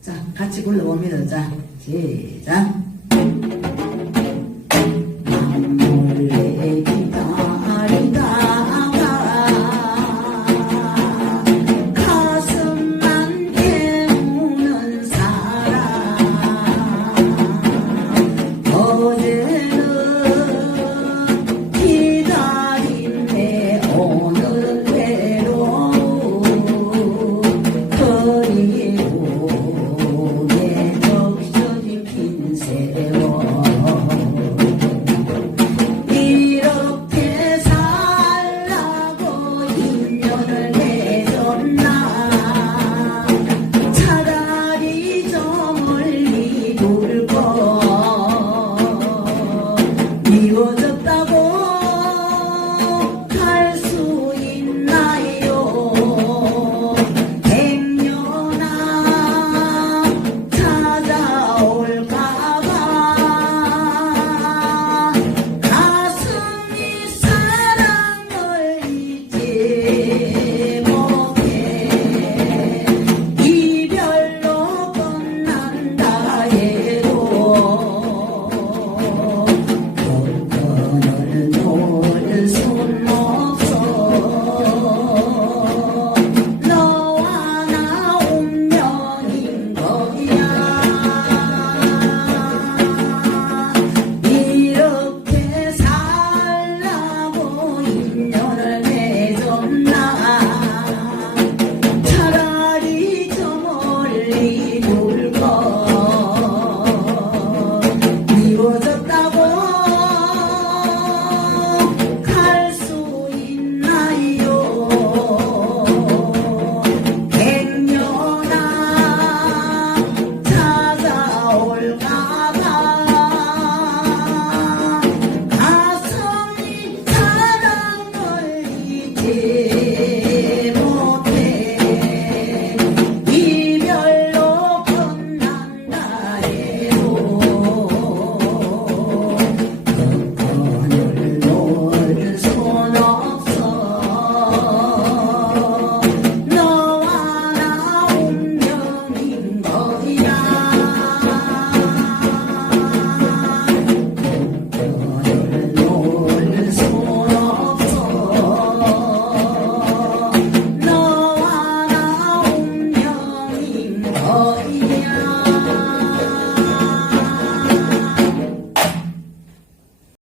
자, 같이 불러봅니다. 자, 시작.